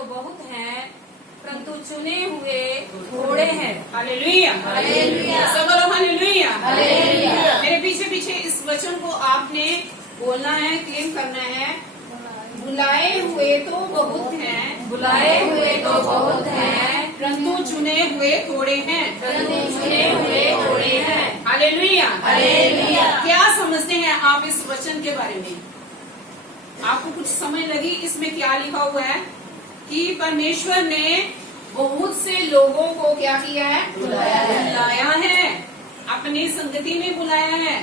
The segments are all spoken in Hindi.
तो बहुत हैं, परंतु चुने हुए थोड़े हैं। हालेलुया, हालेलुया, सब बोलो हालेलुया। हालेलुया। मेरे पीछे पीछे इस वचन को आपने बोलना है, क्लेम करना है। बुलाए हुए तो बहुत हैं, बुलाए हुए तो बहुत हैं, परंतु चुने हुए थोड़े हैं। परंतु चुने हुए थोड़े हैं। Hallelujah, hallelujah. क्या समझते हैं आप इस वचन के बारे में? आपको कुछ समझ लगी? इसमें क्या लिखा हुआ है कि परमेश्वर ने बहुत से लोगों को क्या किया है? बुलाया है, अपनी संगति में बुलाया है।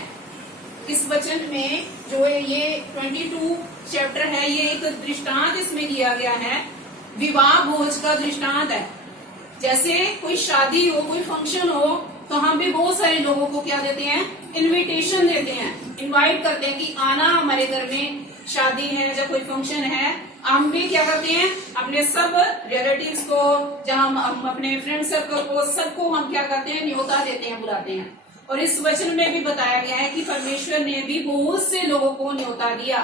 इस वचन में जो ये 22 चैप्टर है, ये एक दृष्टांत इसमें दिया गया है, विवाह भोज का दृष्टांत है। जैसे कोई शादी हो, कोई फंक्शन हो, तो हम भी बहुत सारे लोगों को क्या देते हैं? इनविटेशन देते हैं, इनवाइट करते हैं कि आना हमारे घर में, शादी है या कोई फंक्शन है। हम भी क्या करते हैं? अपने सब रिलेटिव्स को, जहाँ हम अपने फ्रेंड सर्कल को, सबको हम क्या करते हैं? न्योता देते हैं, बुलाते हैं। और इस वचन में भी बताया गया है कि परमेश्वर ने भी बहुत से लोगों को न्योता दिया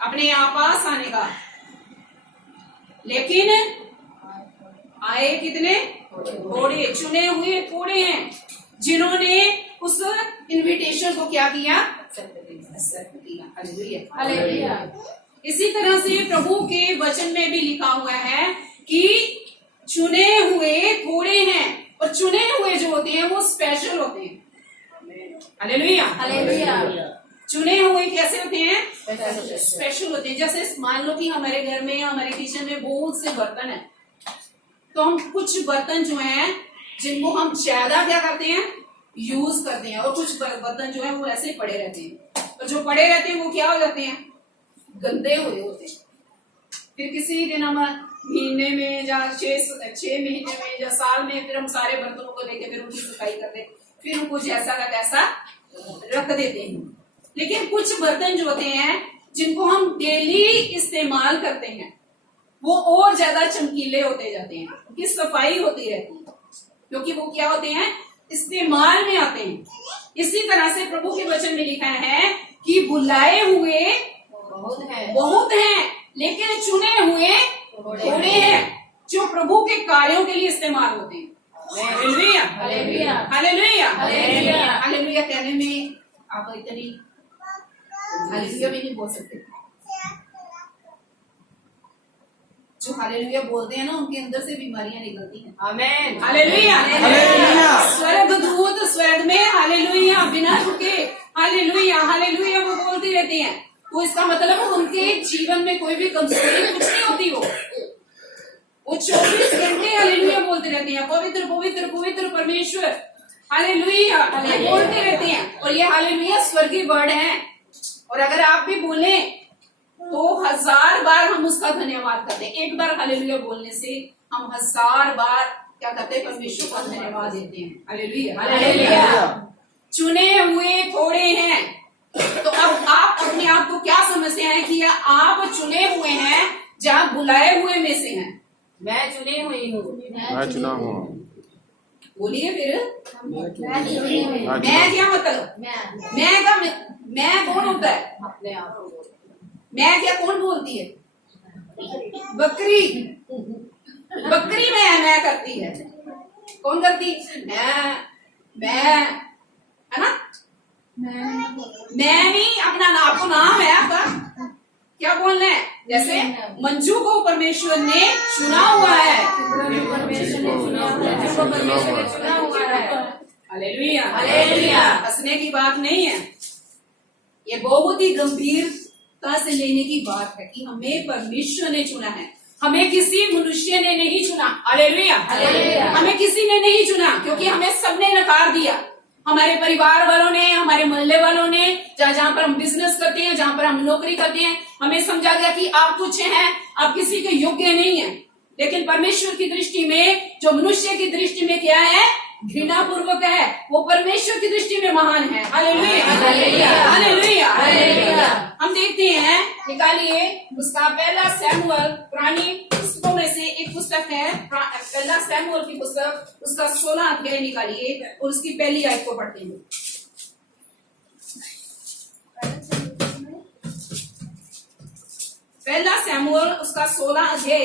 अपने यहाँ पास आने का, लेकिन आए कितने? थोड़े। चुने हुए थोड़े हैं जिन्होंने उस इनविटेशन को क्या किया? एक्सेप्ट किया। Hallelujah, hallelujah. इसी तरह से प्रभु के वचन में भी लिखा हुआ है कि चुने हुए थोड़े हैं, और चुने हुए जो होते हैं वो स्पेशल होते हैं। Hallelujah, hallelujah. चुने हुए कैसे होते हैं? स्पेशल होते हैं। जैसे मान लो कि हमारे घर में या हमारे किचन में बहुत से बर्तन है, तो हम कुछ बर्तन जो हैं जिनको हम ज्यादा क्या करते हैं? यूज करते हैं, और कुछ बर्तन जो है वो ऐसे पड़े रहते हैं। तो जो पड़े रहते हैं वो क्या हो जाते हैं? गंदे हुए होते हैं। फिर किसी दिन हम महीने में या 6 महीने में या साल में फिर हम सारे बर्तनों को लेके फिर उनकी सफाई करते हैं, फिर उनको जैसा का तैसा रख देते हैं। लेकिन कुछ बर्तन जो होते हैं जिनको हम डेली इस्तेमाल करते हैं, वो और ज्यादा चमकीले होते जाते हैं, उनकी सफाई होती रहती है, क्योंकि वो क्या होते हैं? इस्तेमाल में आते हैं। इसी तरह से प्रभु के वचन में लिखा है कि बुलाए हुए बहुत हैं, लेकिन चुने हुए थोड़े हैं जो प्रभु के कार्यों के लिए इस्तेमाल होते हैं। Hallelujah, hallelujah. Hallelujah, hallelujah. Hallelujah कहने में आप इतनी हालेलुया भी नहीं बोल सकते। जो हालेलुया बोलते हैं ना, उनके अंदर से बीमारियां निकलती हैं। आमेन। Hallelujah, hallelujah. स्वर्गदूत स्वर्ग में हालेलुया बिना रुके हालेलुया हालेलुया वो बोलती रहती हैं। तो इसका मतलब उनके जीवन में कोई भी कमजोरी कुछ नहीं होती। वो 24 घंटे हालेलुया बोलते रहते हैं, पवित्र पवित्र पवित्र परमेश्वर हालेलुया बोलते रहते हैं। और ये हालेलुया स्वर्गीय वर्ड है, और अगर आप भी बोले तो 1000 बार हम उसका धन्यवाद करते हैं। एक बार हालेलुया बोलने से हम 1000 बार क्या करते हैं? परमेश्वर का धन्यवाद देते हैं। Hallelujah, hallelujah. चुने हुए थोड़े हैं। तो अब आप अपने आप को क्या समझते हैं कि आप चुने हुए हैं या बुलाए हुए में से हैं? मैं चुनी हुई हूँ। मैं चुना हूँ। बोलिए फिर। मैं मैं क्या मतलब? मैं कौन होता है? अपने आप को मैं क्या कौन बोलती है? बकरी। बकरी मैं करती है। कौन करती? मैं है ना? मैं नहीं, अपना आपको नाम है आपका, क्या बोलना है? जैसे मंजू को परमेश्वर ने चुना हुआ है। परमेश्वर ने चुना हुआ है। मंजू को परमेश्वर ने चुना हुआ है। Hallelujah, hallelujah. हंसने की बात नहीं है, ये बहुत ही गंभीरता से लेने की बात है कि हमें परमेश्वर ने चुना है, हमें किसी मनुष्य ने नहीं चुना। Hallelujah, hallelujah. हमें किसी ने नहीं चुना, क्योंकि हमें सबने नकार दिया। हमारे परिवार वालों ने, हमारे मोहल्ले वालों ने, जहाँ पर हम बिजनेस करते हैं, जहाँ पर हम नौकरी करते हैं, हमें समझा गया कि आप तुच्छ हैं, आप किसी के योग्य नहीं हैं। लेकिन परमेश्वर की दृष्टि में, जो मनुष्य की दृष्टि में क्या है? घृणा पूर्वक है, वो परमेश्वर की दृष्टि में महान है। Hallelujah, hallelujah. Hallelujah, hallelujah. हम देखते हैं, निकालिए उसका पहला सैमुएल, पुरानी पुस्तकों में से एक पुस्तक है, पहला सैमुएल की पुस्तक, उसका 16 अध्याय निकालिए और उसकी पहली आयत को पढ़ते हैं। पहला सैमुअल उसका 16 अध्याय